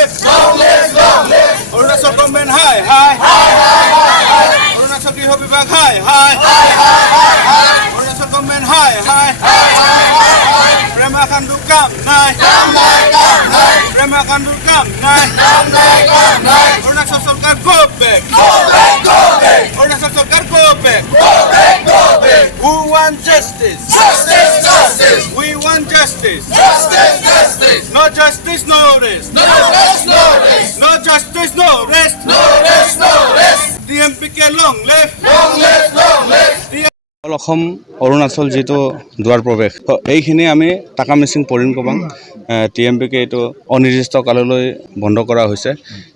live. Long live, long live. Arunachal government high, high. Arunachal Griho Bibhag high, high. Arunachal government high, high. Prema Khandu kam nai. Prema Khandu kam nai. Arunachal Sarkar go back. Arunachal Sarkar go back. Who want justice? Justice, justice. We want justice. Justice, justice. No justice, no rest. No rest, no rest. No justice, no rest. No rest, no rest. DMPK long live. Long live, long live. Assam Arunachal যিটো দুৱাৰ প্ৰৱেশ এইখিনি আমি টাকা Mising Porin কবাং TMPK এইটো অনিৰ্দিষ্ট কাললৈ বন্ধ কৰা হৈছে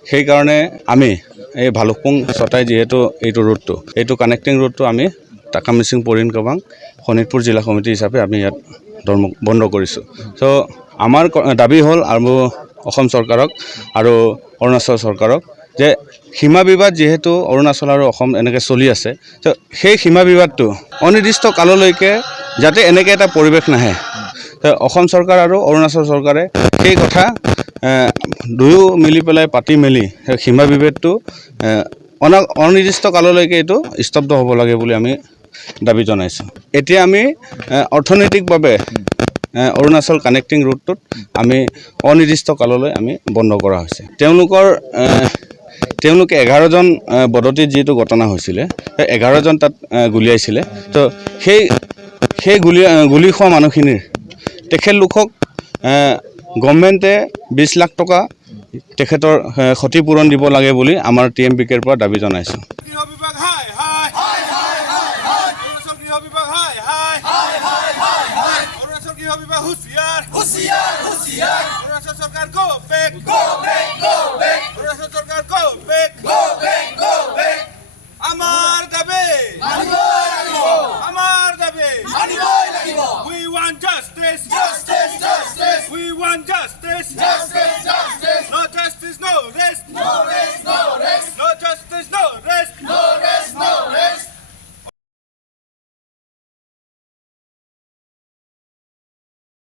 সেইকাৰণে আমি এই ভালুকপুং ছটাই যিহেতু এইটো ৰুটটো এইটো কানেক্টিং ৰুটটো আমি টাকা মিচিং পৰিণ কবাং শোণিতপুৰ জিলা সমিতি হিচাপে আমি ইয়াত বন্ধ কৰিছোঁ চ' আমাৰ দাবী হ'ল আৰু অসম চৰকাৰক আৰু অৰুণাচল চৰকাৰক যে সীমা বিবাদ যেহেতু অৰুণাচল আৰু অসম এনেকৈ চলি আছে তো সেই সীমা বিবাদটো অনিৰ্দিষ্ট কাললৈকে যাতে এনেকৈ এটা পৰিৱেশ নাহে তো অসম চৰকাৰ আৰু অৰুণাচল চৰকাৰে সেই কথা দুয়ো মিলি পেলাই পাতি মেলি সীমা বিভেদটো অনিৰ্দিষ্ট কাললৈকে এইটো স্তব্ধ হ'ব লাগে বুলি আমি দাবী জনাইছোঁ এতিয়া আমি অৰ্থনৈতিকভাৱে অৰুণাচল কানেক্টিং ৰুটটোত আমি অনিৰ্দিষ্ট কাললৈ আমি বন্ধ কৰা হৈছে তেওঁলোকে 11জন বদতিত যিটো ঘটনা হৈছিলে 11জন তাত গুলিয়াইছিলে তো সেই গুলি খোৱা মানুহখিনিৰ তেখেতলোকক গভৰ্ণমেণ্টে 20 লাখ টকা তেখেতৰ ক্ষতিপূৰণ দিব লাগে বুলি আমাৰ TMPKৰ পৰা দাবী জনাইছোঁ Griho Bibhag high, high. Arunachal Griho Bibhag high, high. Arunachal Griho Bibhag hushiyar. Arunachal Sarkar go back. Arunachal Sarkar go back. Amar dabe. Amar dabe. We want justice. We want justice.